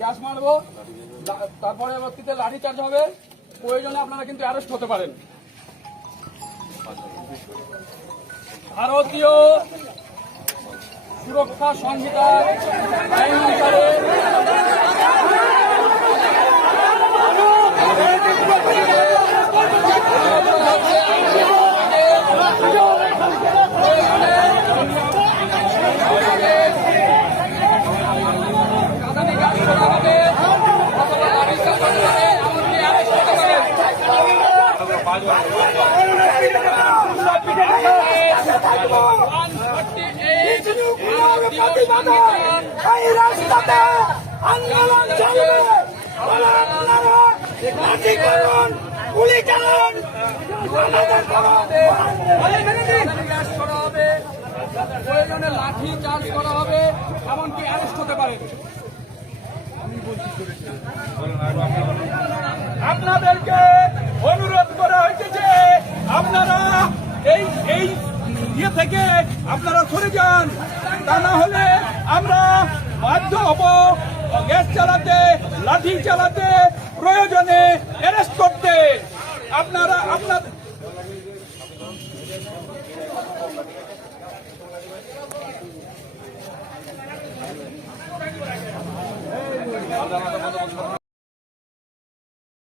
Gas মারবো, তারপরে পরবর্তীতে লাঠি চার্জ হবে। প্রয়োজনে আপনারা কিন্তু অ্যারেস্ট হতে পারেন। ভারতীয় সুরক্ষা সংহিতার আইন অনুসারে আন্দোলন চলবে, লাঠি করুন, গুলি চালান, প্রয়োজনে লাঠি চার্জ করা হবে, এমনকি অ্যারেস্ট হতে পারে। আপনাদেরকে অনুরোধ করা হয়েছে যে আপনারা এই ইয়ে থেকে আপনারা সরে যান, তা না হলে আমরা বাধ্য হব গ্যাস চালাতে, লাঠি চালাতে, প্রয়োজনে অ্যারেস্ট করতে। আপনারা